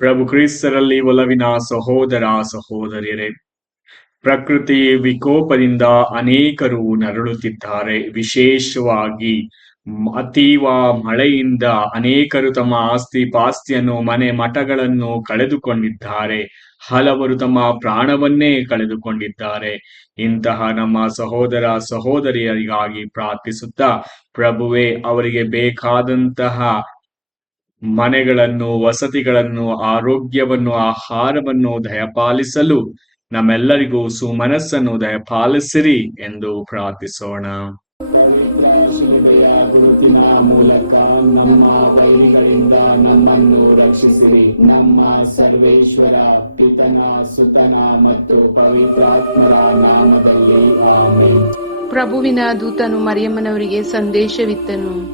ಪ್ರಭು ಕ್ರಿಸ್ತರಲ್ಲಿ ಒಲವಿನ ಸಹೋದರ ಸಹೋದರಿಯರೇ, ಪ್ರಕೃತಿ ವಿಕೋಪದಿಂದ ಅನೇಕರು ನರಳುತ್ತಿದ್ದಾರೆ. ವಿಶೇಷವಾಗಿ ಅತೀವ ಮಳೆಯಿಂದ ಅನೇಕರು ತಮ್ಮ ಆಸ್ತಿ ಪಾಸ್ತಿಯನ್ನು ಮನೆ ಮಠಗಳನ್ನು ಕಳೆದುಕೊಂಡಿದ್ದಾರೆ. ಹಲವರು ತಮ್ಮ ಪ್ರಾಣವನ್ನೇ ಕಳೆದುಕೊಂಡಿದ್ದಾರೆ. ಇಂತಹ ನಮ್ಮ ಸಹೋದರ ಸಹೋದರಿಯರಿಗಾಗಿ ಪ್ರಾರ್ಥಿಸುತ್ತಾ ಪ್ರಭುವೇ, ಅವರಿಗೆ ಬೇಕಾದಂತಹ ಮನೆಗಳನ್ನು, ವಸತಿಗಳನ್ನು, ಆರೋಗ್ಯವನ್ನು, ಆಹಾರವನ್ನು ದಯಪಾಲಿಸಲು ನಮ್ಮೆಲ್ಲರಿಗೂ ಸುಮನಸ್ಸನ್ನು ದಯಪಾಲಿಸಿರಿ ಎಂದು ಪ್ರಾರ್ಥಿಸೋಣ. ಮೂಲಕ ನಮ್ಮ ನಮ್ಮನ್ನು ಸರ್ವೇಶ್ವರ ಪಿತನ ಸುತನ ಮತ್ತು ನಾಮದಲ್ಲಿ ಪ್ರಭುವಿನ ದೂತನು ಮರಿಯಮ್ಮನವರಿಗೆ ಸಂದೇಶವಿತ್ತನು.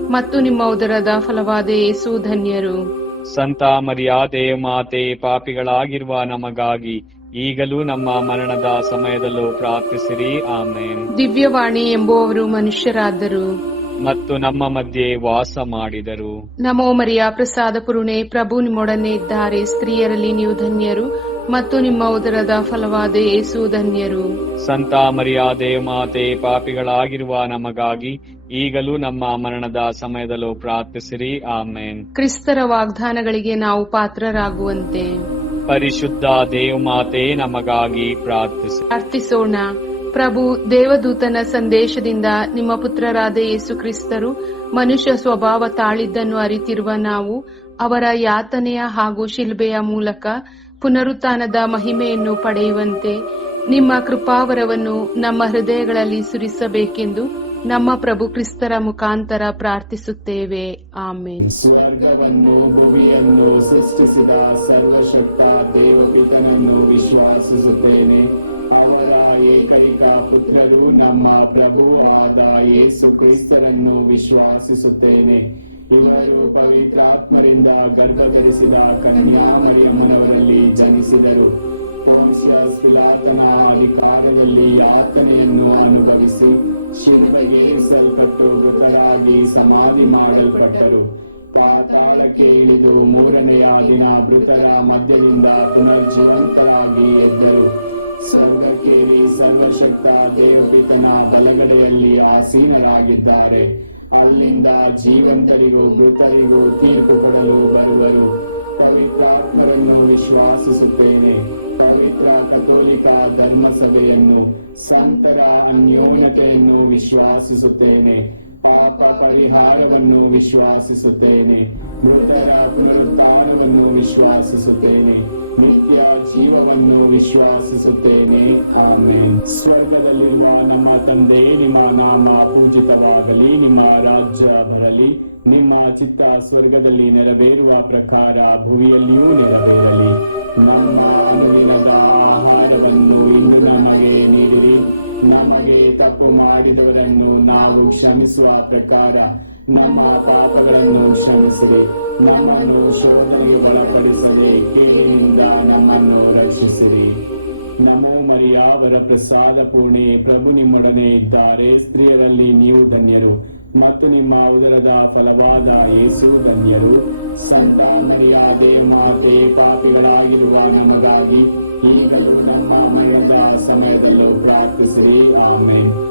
ಮತ್ತು ನಿಮ್ಮ ಉದರದ ಫಲವಾದ ಯೇಸು ಧನ್ಯರು. ಸಂತ ಮರ್ಯಾದೆ ಮಾತೆ ಪಾಪಿಗಳಾಗಿರುವ ನಮಗಾಗಿ ಈಗಲೂ ನಮ್ಮ ಮರಣದ ಸಮಯದಲ್ಲೂ ಪ್ರಾರ್ಥಿಸಿರಿ. ಆಮೇಲೆ ದಿವ್ಯವಾಣಿ ಎಂಬುವವರು ಮನುಷ್ಯರಾದರು. ಮತ್ತು ನಮ್ಮ ಮಧ್ಯೆ ವಾಸ ಮಾಡಿದರು. ನಮೋ ಮರಿಯ ಪ್ರಸಾದ ಪುರುಣೆ ಪ್ರಭು ನಿಮ್ಮೊಡನೆ ಇದ್ದಾರೆ. ಸ್ತ್ರೀಯರಲ್ಲಿ ನೀವು ಧನ್ಯರು ಮತ್ತು ನಿಮ್ಮ ಉದರದ ಫಲವಾದ ಏಸು ಧನ್ಯರು. ಸಂತ ಮರಿಯಾದೆ ಮಾತೆ ಪಾಪಿಗಳಾಗಿರುವ ನಮಗಾಗಿ ಈಗಲೂ ನಮ್ಮ ಮರಣದ ಸಮಯದಲ್ಲೂ ಪ್ರಾರ್ಥಿಸಿರಿ. ಆಮೇನ್. ಕ್ರಿಸ್ತರ ವಾಗ್ದಾನಗಳಿಗೆ ನಾವು ಪಾತ್ರರಾಗುವಂತೆ. ಪರಿಶುದ್ಧ ದೇವಮಾತೆ ನಮಗಾಗಿ ಪ್ರಾರ್ಥಿಸಿ. ಪ್ರಾರ್ಥಿಸೋಣ. ಪ್ರಭು ದೇವದೂತನ ಸಂದೇಶದಿಂದ ನಿಮ್ಮ ಪುತ್ರರಾದ ಯೇಸು ಕ್ರಿಸ್ತರು ಮನುಷ್ಯ ಸ್ವಭಾವ ತಾಳಿದ್ದನ್ನು ಅರಿತಿರುವ ನಾವು, ಅವರ ಯಾತನೆಯ ಹಾಗೂ ಶಿಲ್ಬೆಯ ಮೂಲಕ ಪುನರುತ್ಥಾನದ ಮಹಿಮೆಯನ್ನು ಪಡೆಯುವಂತೆ ನಿಮ್ಮ ಕೃಪಾವರವನ್ನು ನಮ್ಮ ಹೃದಯಗಳಲ್ಲಿ ಸುರಿಸಬೇಕೆಂದು ನಮ್ಮ ಪ್ರಭು ಕ್ರಿಸ್ತರ ಮುಖಾಂತರ ಪ್ರಾರ್ಥಿಸುತ್ತೇವೆ. ಆಮೇನ್. ಸ್ವರ್ಗವನ್ನು ಭೂಮಿಯನ್ನು ಸೃಷ್ಟಿಸಿದ ಸರ್ವಶಕ್ತ ದೇವಪಿತನನ್ನು ವಿಶ್ವಾಸಿಸುತ್ತೇನೆ. ಏಕೈಕ ಪುತ್ರರು, ನಮ್ಮ ಪ್ರಭು ಆದ ಯೇಸು ಕ್ರಿಸ್ತರನ್ನು ವಿಶ್ವಾಸಿಸುತ್ತೇನೆ. ಇವರು ಪವಿತ್ರಾತ್ಮರಿಂದ ಗರ್ಭಧರಿಸಿದ ಕನ್ಯಾಮರಿಯಮ್ಮನವರಲ್ಲಿ ಜನಿಸಿದರು. ಪಿಲಾತನ ಅಧಿಕಾರದಲ್ಲಿ ಯಾತನೆಯನ್ನು ಅನುಭವಿಸಿ ಶಿಲುಬೆಗೆ ಏರಿಸಲ್ಪಟ್ಟು ಮೃತರಾಗಿ ಸಮಾಧಿ ಮಾಡಲ್ಪಟ್ಟರು. ಪಾತಾಳಕ್ಕೆ ಇಳಿದು ಮೂರನೆಯ ದಿನ ಮೃತರ ಮಧ್ಯದಿಂದ ಪುನರ್ಜೀವಂತರಾಗಿ ಎದ್ದರು. ಸ್ವರ್ಗಕ್ಕೇರಿ ಸರ್ವಶಕ್ತ ದೇವಪಿತನ ಬಲಗಡೆಯಲ್ಲಿ ಆಸೀನರಾಗಿದ್ದಾರೆ. ಅಲ್ಲಿಂದ ಜೀವಂತರಿಗೂ ಮೃತರಿಗೂ ತೀರ್ಪು ಕೊಡಲು ಬರುವರು. ಪವಿತ್ರಾತ್ಮರನ್ನು ವಿಶ್ವಾಸಿಸುತ್ತೇನೆ. ಪವಿತ್ರ ಕಥೋಲಿಕ ಧರ್ಮಸಭೆಯನ್ನು, ಸಂತರ ಅನ್ಯೋನ್ಯತೆಯನ್ನು ವಿಶ್ವಾಸಿಸುತ್ತೇನೆ. ಪಾಪ ಪರಿಹಾರವನ್ನು ವಿಶ್ವಾಸಿಸುತ್ತೇನೆ. ಮೃತರ ಪುನರುತ್ಥಾನವನ್ನು ವಿಶ್ವಾಸಿಸುತ್ತೇನೆ. ನಿತ್ಯ ಜೀವವನ್ನು ವಿಶ್ವಾಸಿಸುತ್ತೇನೆ. ಆಮೇಲೆ ಸ್ವರ್ಗದಲ್ಲಿರುವ ನಮ್ಮ ತಂದೆ ನಿಮ್ಮ ನಾಮ ಪೂಜಿತವಾಗಲಿ, ನಿಮ್ಮ ರಾಜ್ಯ ಬರಲಿ, ನಿಮ್ಮ ಚಿತ್ತ ಸ್ವರ್ಗದಲ್ಲಿ ನೆರವೇರುವ ಪ್ರಕಾರ ಭುವಿಯಲ್ಲಿಯೂ ನೆರವೇರಲಿ. ನಮ್ಮ ಅನುದಿನದ ಆಹಾರವನ್ನು ಇಂದು ನಮಗೆ ನೀಡಿರಿ. ನಮಗೆ ತಪ್ಪು ಮಾಡಿದವರನ್ನು ನಾವು ಕ್ಷಮಿಸುವ ಪ್ರಕಾರ ನಮ್ಮ ಪಾಪಗಳನ್ನು ಕ್ಷಮಿಸಿರಿ. ನಮ್ಮನ್ನು ಶೋಧನೆಗೆ ಒಳಪಡಿಸದೆ ಕೀಳಿನಿಂದ ನಮ್ಮನ್ನು ರಕ್ಷಿಸಿರಿ ನಮೋ ಮರಿಯ ವರ ಪ್ರಸಾದ ಪೂರ್ಣಿ, ಪ್ರಭು ನಿಮ್ಮೊಡನೆ ಇದ್ದಾರೆ. ಸ್ತ್ರೀಯರಲ್ಲಿ ನೀವು ಧನ್ಯರು. ಮತ್ತು ನಿಮ್ಮ ಉದರದ ಫಲವಾದ ಏಸು ಧನ್ಯರು. ಸಂತ ಮರ್ಯಾದೆ ಮಾತೆ, ಪಾಪಿಗಳಾಗಿರುವ ನಮಗಾಗಿ ಈಗಲೂ ನಮ್ಮ ಮರಣದ ಸಮಯದಲ್ಲೂ ಪ್ರಾರ್ಥಿಸಿರಿ. ಆಮೇನ್.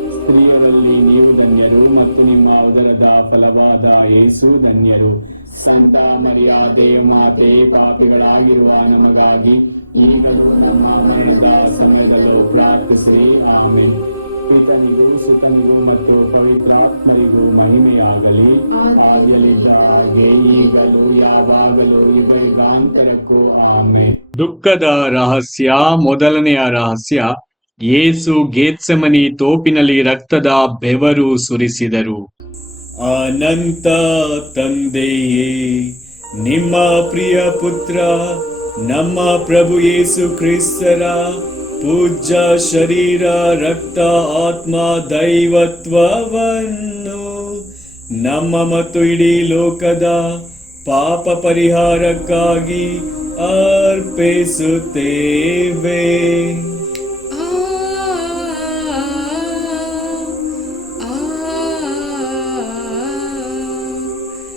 ಸ್ತ್ರೀಯರಲ್ಲಿ ನೀವು ಧನ್ಯರು ಮತ್ತು ನಿಮ್ಮ ಉದರದ ಫಲವಾದ ಯೇಸು ಧನ್ಯರು. ಸಂತ ಮರ್ಯಾದೆ ಮಾತೆ ಪಾಪಿಗಳಾಗಿರುವ ನಮಗಾಗಿ ಈಗಲೂ ನಮ್ಮ ಮರಣದ ಸಮಯದಲ್ಲೂ ಪ್ರಾರ್ಥಿಸಿರಿ. ಆಮೇಲೆ ಪಿತನಿಗೂ ಸುತನಿಗೂ ಮತ್ತು ಪವಿತ್ರಾತ್ಮರಿಗೂ ಮಹಿಮೆಯಾಗಲಿ. ಆಗಲಿದ್ದ ಹಾಗೆ ಈಗಲೂ ಯಾವಾಗಲೂ ಇವರಿಗಾಂತರಕ್ಕೂ ಯುಗಾಂತರಕ್ಕೂ ಆಮೇಲೆ ದುಃಖದ ರಹಸ್ಯ ಮೊದಲನೆಯ ರಹಸ್ಯ ಯೇಸು ಗೇತ್ಸಮನಿ ತೋಪಿನಲ್ಲಿ ರಕ್ತದ ಬೆವರು ಸುರಿಸಿದರು. ಅನಂತ ತಂದೆಯೇ, ನಿಮ್ಮ ಪ್ರಿಯ ಪುತ್ರ, ನಮ್ಮ ಪ್ರಭು ಯೇಸು ಕ್ರಿಸ್ತರ ಪೂಜ್ಯ ಶರೀರ, ರಕ್ತ, ಆತ್ಮ, ದೈವತ್ವವನ್ನು ನಮ್ಮ ಮತ್ತು ಇಡೀ ಲೋಕದ ಪಾಪ ಪರಿಹಾರಕ್ಕಾಗಿ ಅರ್ಪಿಸುತ್ತೇವೆ.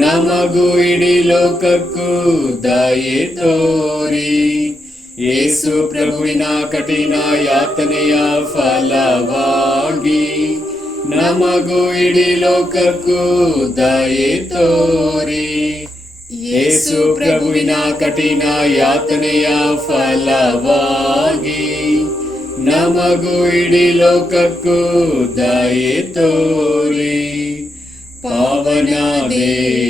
ನಮಗೂ ಇಡೀ ಲೋಕಕ್ಕೂ ದಯೆ ತೋರಿ ಯೇಸು ಪ್ರಭುವಿನ ಕಠಿಣ ಯಾತನೆಯ ಫಲವಾಗಿ ನಮಗೂ ಇಡೀ ಲೋಕಕ್ಕೂ ದಯೆ ತೋರಿ ಯೇಸು ಪ್ರಭುವಿನ ಕಠಿಣ ಯಾತನೆಯ ಫಲವಾಗಿ ನಮಗೂ ಇಡೀ ಲೋಕಕ್ಕೂ ದಯೆ ತೋರಿ ಪಾವನ ದೇವರೇ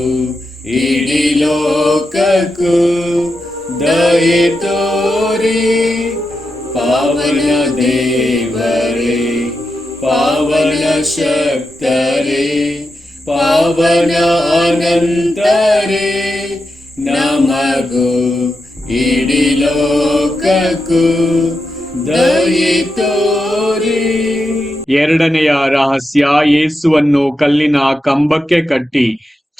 ಲೋಕಕ್ಕೂ ದಯೆ ತೋರಿ. ಪಾವನ ದೇವರೇ, ಪಾವನ ಶಕ್ತರೇ, ಪಾವನ ಅನಂತರೇ, ನಮಗೂ ಇಡೀ ಲೋಕಕ್ಕೂ ದಯೆ ತೋರಿ. ಎರಡನೆಯ ರಹಸ್ಯ, ಯೇಸುವನ್ನು ಕಲ್ಲಿನ ಕಂಬಕ್ಕೆ ಕಟ್ಟಿ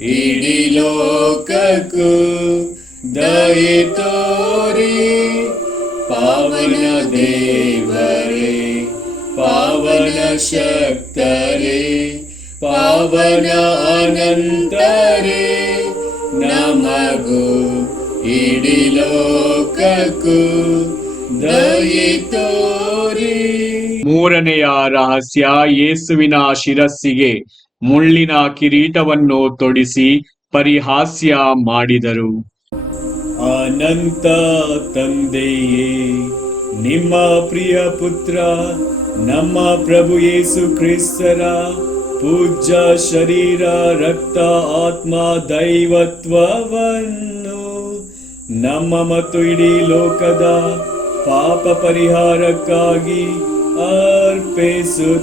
ಇಡೀ ಲೋಕಕ್ಕೂ ದಯೆ ತೋರಿ. ಪಾವನ ದೇವರೇ, ಪಾವನ ಶಕ್ತರೇ, ಪಾವನ ಅನಂತರೇ, ನಮಗೂ ಇಡೀ ಲೋಕಕ್ಕೂ ದಯೆ ತೋರಿ. ಮೂರನೆಯ ರಹಸ್ಯ ಯೇಸುವಿನ ಶಿರಸ್ಸಿಗೆ. ಮುಳ್ಳಿನ ಕಿರೀಟವನ್ನು ತೊಡಿಸಿ ಪರಿಹಾಸ್ಯ ಮಾಡಿದರು. ಅನಂತ ತಂದೆಯೇ, ನಿಮ್ಮ ಪ್ರಿಯ ಪುತ್ರ, ನಮ್ಮ ಪ್ರಭು ಯೇಸು ಕ್ರಿಸ್ತರ ಪೂಜ್ಯ ಶರೀರ, ರಕ್ತ, ಆತ್ಮ, ದೈವತ್ವವನ್ನು ನಮ್ಮ ಮತ್ತು ಇಡೀ ಲೋಕದ ಪಾಪ ಪರಿಹಾರಕ್ಕಾಗಿ ಅರ್ಪಿಸುತ್ತೇವೆ.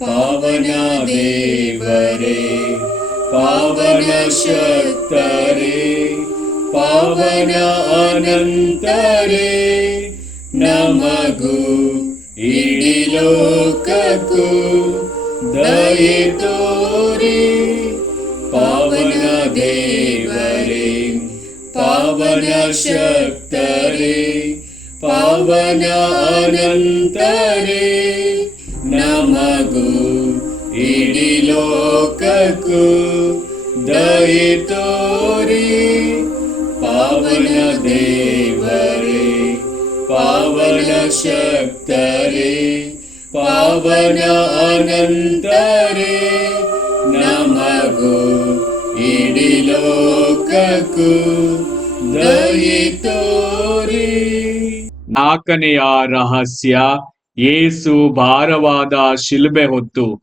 पावना देवरे पावन शक्तरे पावन अनन्तरे नमगु इडि लोककु दये तोरे पावन देवरे पावन शक्तरे पावन अनन्तरे ಲೋಕಕ್ಕೂ ದಯೆ ತೋರಿ, ಪಾವನ ದೇವರೇ, ಪಾವನ ಶಕ್ತರೇ, ಪಾವನ ಅನಂತರೇ, ನಮಗೂ ಇಡೀ ಲೋಕಕ್ಕೂ ದಯೆ ತೋರಿ. ನಾಲ್ಕನೆಯ ರಹಸ್ಯ ಯೇಸು ಭಾರವಾದ ಶಿಲ್ಬೆ ಹೊತ್ತು.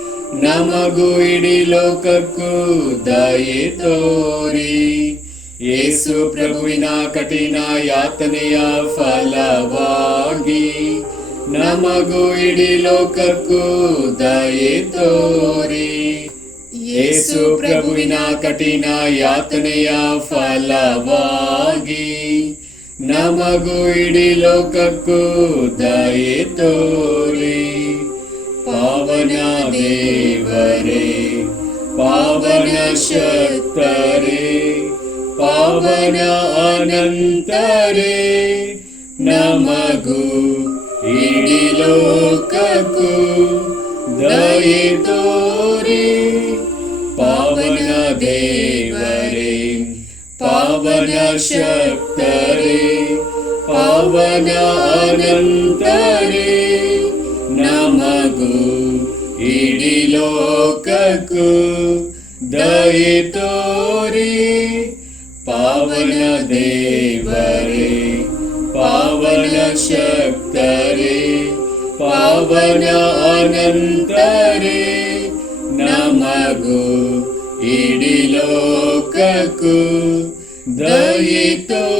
ನಮಗೂ ಇಡೀ ಲೋಕಕ್ಕೂ ದಯೆ ತೋರಿ ಯೇಸು ಪ್ರಭುವಿನ ಕಠಿಣ ಯಾತನೆಯ ಫಲವಾಗಿ ನಮಗೂ ಇಡೀ ಲೋಕಕ್ಕೂ ದಯೆ ತೋರಿ ಯೇಸು ಪ್ರಭುವಿನ ಕಠಿಣ ಯಾತನೆಯ ಫಲವಾಗಿ ನಮಗೂ ಇಡೀ ಲೋಕಕ್ಕೂ ದಯೆ ತೋರಿ ಪಾವನ ದೇವರೇ शुद्धरे पावन अनन्तरे नमगु इडि लोककु दये तोरे पावन देवरे पावन शक्तरे पावन अनन्तरे नमगु इडि लोककु ಲೋಕಕ್ಕೂ ದಯೆ ತೋರಿ ಪಾವನ ದೇವರೇ ಪಾವನ ಶಕ್ತರೇ ಪಾವನ ಅನಂತರೇ ನಮಗೂ ಇಡೀ ಲೋಕಕ್ಕೂ ದಯೆ ತೋರಿ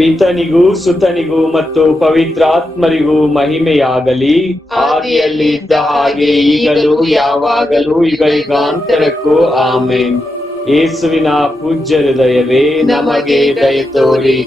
ಪಿತನಿಗೂ, ಸುತನಿಗೂ ಮತ್ತು ಪವಿತ್ರಾತ್ಮರಿಗೂ ಮಹಿಮೆಯಾಗಲಿ. ಆದಿಯಲ್ಲಿ ಇದ್ದ ಹಾಗೆ ಈಗಲೂ, ಯಾವಾಗಲೂ, ಯುಗಯುಗಾಂತರಕ್ಕೂ ಆಮೇನ್. ಯೇಸುವಿನ ಪೂಜ್ಯ ಹೃದಯವೇ ನಮಗೆ ದಯ ತೋರಿ.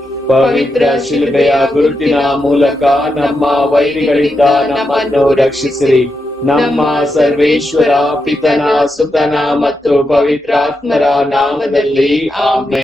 ಪವಿತ್ರ ಶಿಲ್ಪೆಯ ಗುರುತಿನ ಮೂಲಕ ನಮ್ಮ ವೈರಿಗಳಿಂದ ನಮ್ಮನ್ನು ರಕ್ಷಿಸಿರಿ. ನಮ್ಮ ಸರ್ವೇಶ್ವರ, ಪಿತನ, ಸುತನ ಮತ್ತು ಪವಿತ್ರಾತ್ಮರ ನಾಮದಲ್ಲಿ ಆಮೇಲೆ